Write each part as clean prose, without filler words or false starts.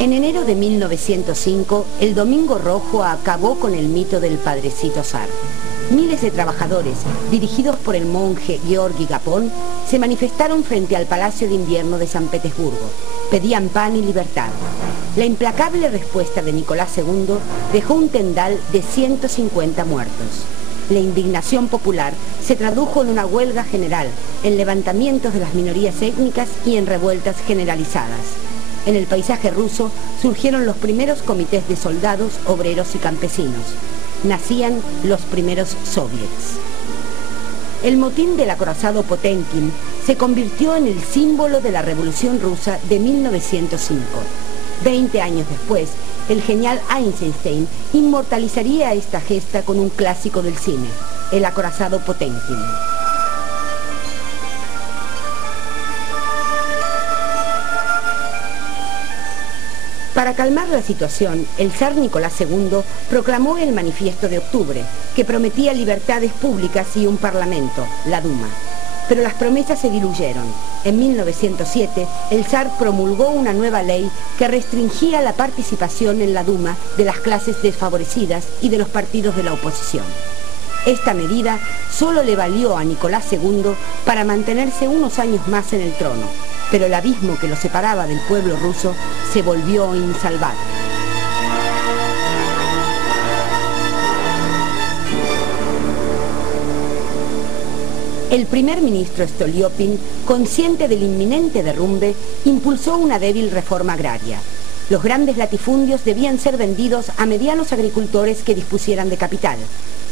En enero de 1905, el Domingo Rojo acabó con el mito del padrecito zar. Miles de trabajadores, dirigidos por el monje Georgi Gapón, se manifestaron frente al Palacio de Invierno de San Petersburgo. Pedían pan y libertad. La implacable respuesta de Nicolás II dejó un tendal de 150 muertos. La indignación popular se tradujo en una huelga general, en levantamientos de las minorías étnicas y en revueltas generalizadas. En el paisaje ruso surgieron los primeros comités de soldados, obreros y campesinos. Nacían los primeros soviets. El motín del acorazado Potemkin se convirtió en el símbolo de la Revolución Rusa de 1905. 20 años después, el genial Eisenstein inmortalizaría esta gesta con un clásico del cine, el acorazado Potemkin. Para calmar la situación, el zar Nicolás II proclamó el Manifiesto de Octubre, que prometía libertades públicas y un parlamento, la Duma. Pero las promesas se diluyeron. En 1907, el zar promulgó una nueva ley que restringía la participación en la Duma de las clases desfavorecidas y de los partidos de la oposición. Esta medida solo le valió a Nicolás II para mantenerse unos años más en el trono, pero el abismo que lo separaba del pueblo ruso se volvió insalvable. El primer ministro Stoliopin, consciente del inminente derrumbe, impulsó una débil reforma agraria. Los grandes latifundios debían ser vendidos a medianos agricultores que dispusieran de capital.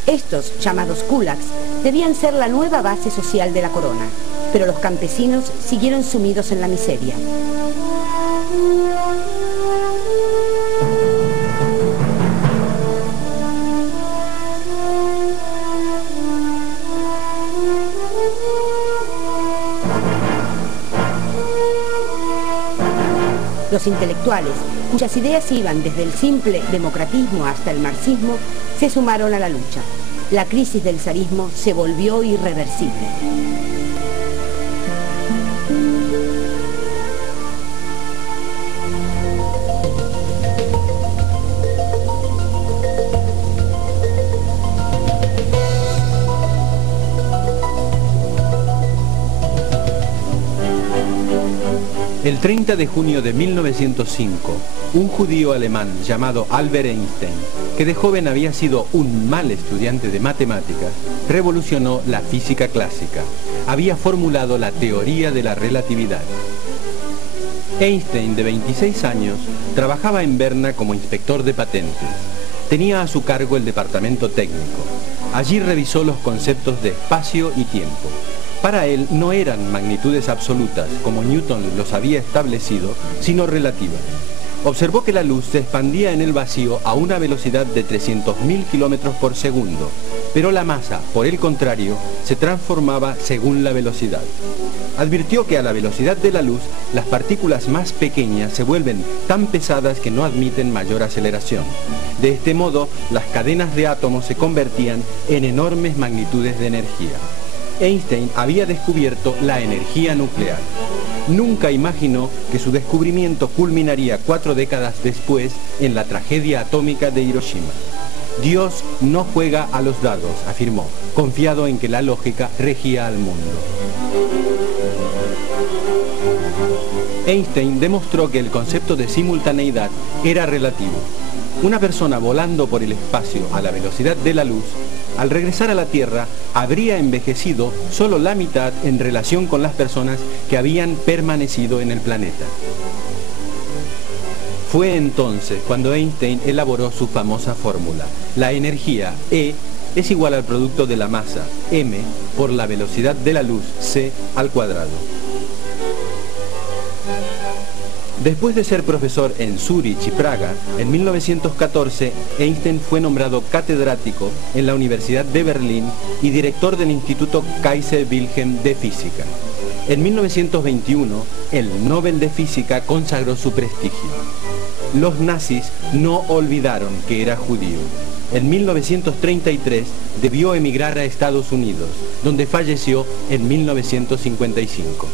Estos, llamados kulaks, debían ser la nueva base social de la corona, pero los campesinos siguieron sumidos en la miseria. Los intelectuales, cuyas ideas iban desde el simple democratismo hasta el marxismo, se sumaron a la lucha. La crisis del zarismo se volvió irreversible. El 30 de junio de 1905, un judío alemán llamado Albert Einstein, que de joven había sido un mal estudiante de matemáticas, revolucionó la física clásica. Había formulado la teoría de la relatividad. Einstein, de 26 años, trabajaba en Berna como inspector de patentes. Tenía a su cargo el departamento técnico. Allí revisó los conceptos de espacio y tiempo. Para él no eran magnitudes absolutas, como Newton los había establecido, sino relativas. Observó que la luz se expandía en el vacío a una velocidad de 300.000 kilómetros por segundo, pero la masa, por el contrario, se transformaba según la velocidad. Advirtió que a la velocidad de la luz, las partículas más pequeñas se vuelven tan pesadas que no admiten mayor aceleración. De este modo, las cadenas de átomos se convertían en enormes magnitudes de energía. Einstein había descubierto la energía nuclear. Nunca imaginó que su descubrimiento culminaría 4 décadas después en la tragedia atómica de Hiroshima. Dios no juega a los dados, afirmó, confiado en que la lógica regía al mundo. Einstein demostró que el concepto de simultaneidad era relativo. Una persona volando por el espacio a la velocidad de la luz, al regresar a la Tierra, habría envejecido solo la mitad en relación con las personas que habían permanecido en el planeta. Fue entonces cuando Einstein elaboró su famosa fórmula. La energía E es igual al producto de la masa, m, por la velocidad de la luz, c al cuadrado. Después de ser profesor en Zúrich y Praga, en 1914 Einstein fue nombrado catedrático en la Universidad de Berlín y director del Instituto Kaiser Wilhelm de Física. En 1921, el Nobel de Física consagró su prestigio. Los nazis no olvidaron que era judío. En 1933 debió emigrar a Estados Unidos, donde falleció en 1955.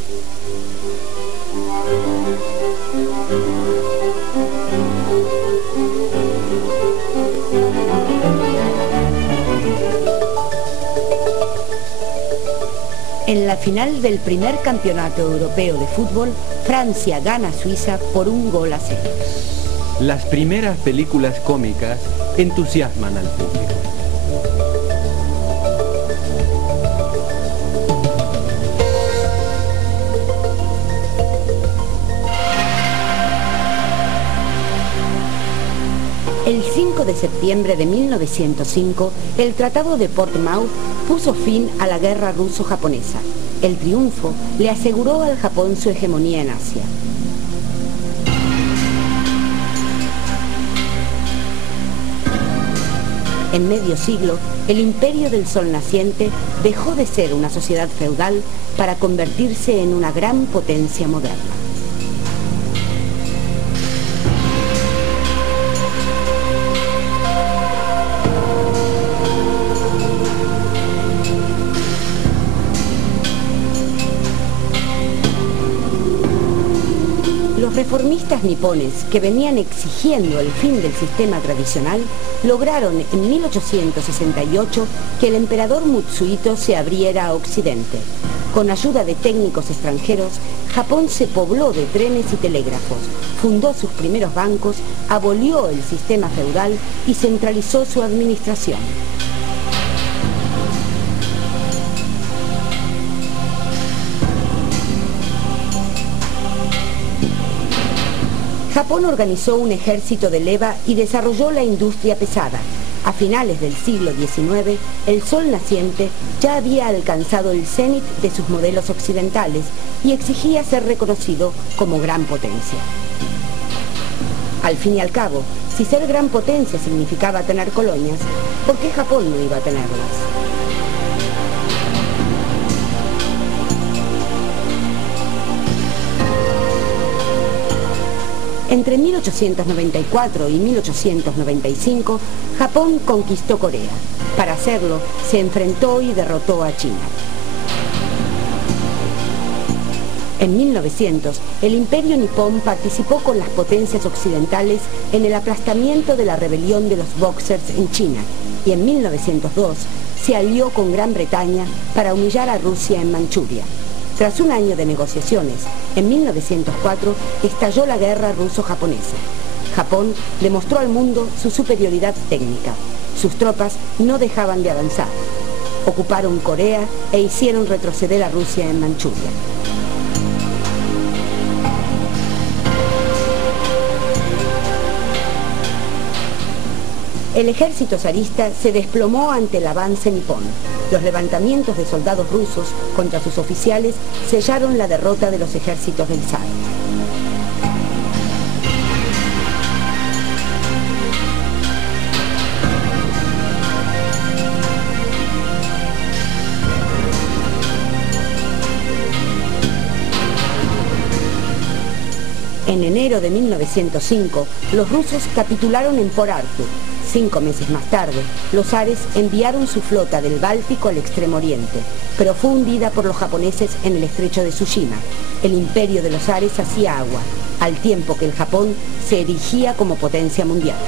la final del primer campeonato europeo de fútbol, Francia gana a Suiza por 1-0. Las primeras películas cómicas entusiasman al público. El 5 de septiembre de 1905, el Tratado de Portsmouth puso fin a la guerra ruso-japonesa. El triunfo le aseguró al Japón su hegemonía en Asia. En medio siglo, el imperio del sol naciente dejó de ser una sociedad feudal para convertirse en una gran potencia moderna. Los reformistas nipones, que venían exigiendo el fin del sistema tradicional, lograron en 1868 que el emperador Mutsuhito se abriera a Occidente. Con ayuda de técnicos extranjeros, Japón se pobló de trenes y telégrafos, fundó sus primeros bancos, abolió el sistema feudal y centralizó su administración. Japón organizó un ejército de leva y desarrolló la industria pesada. A finales del siglo XIX, el sol naciente ya había alcanzado el cenit de sus modelos occidentales y exigía ser reconocido como gran potencia. Al fin y al cabo, si ser gran potencia significaba tener colonias, ¿por qué Japón no iba a tenerlas? Entre 1894 y 1895, Japón conquistó Corea. Para hacerlo, se enfrentó y derrotó a China. En 1900, el Imperio Nipón participó con las potencias occidentales en el aplastamiento de la rebelión de los Boxers en China, y en 1902 se alió con Gran Bretaña para humillar a Rusia en Manchuria. Tras un año de negociaciones, en 1904 estalló la guerra ruso-japonesa. Japón demostró al mundo su superioridad técnica. Sus tropas no dejaban de avanzar. Ocuparon Corea e hicieron retroceder a Rusia en Manchuria. El ejército zarista se desplomó ante el avance nipón. Los levantamientos de soldados rusos contra sus oficiales sellaron la derrota de los ejércitos del zar. En enero de 1905, los rusos capitularon en Port Arthur. 5 meses más tarde, los zares enviaron su flota del Báltico al Extremo Oriente, pero fue hundida por los japoneses en el estrecho de Tsushima. El imperio de los zares hacía agua, al tiempo que el Japón se erigía como potencia mundial.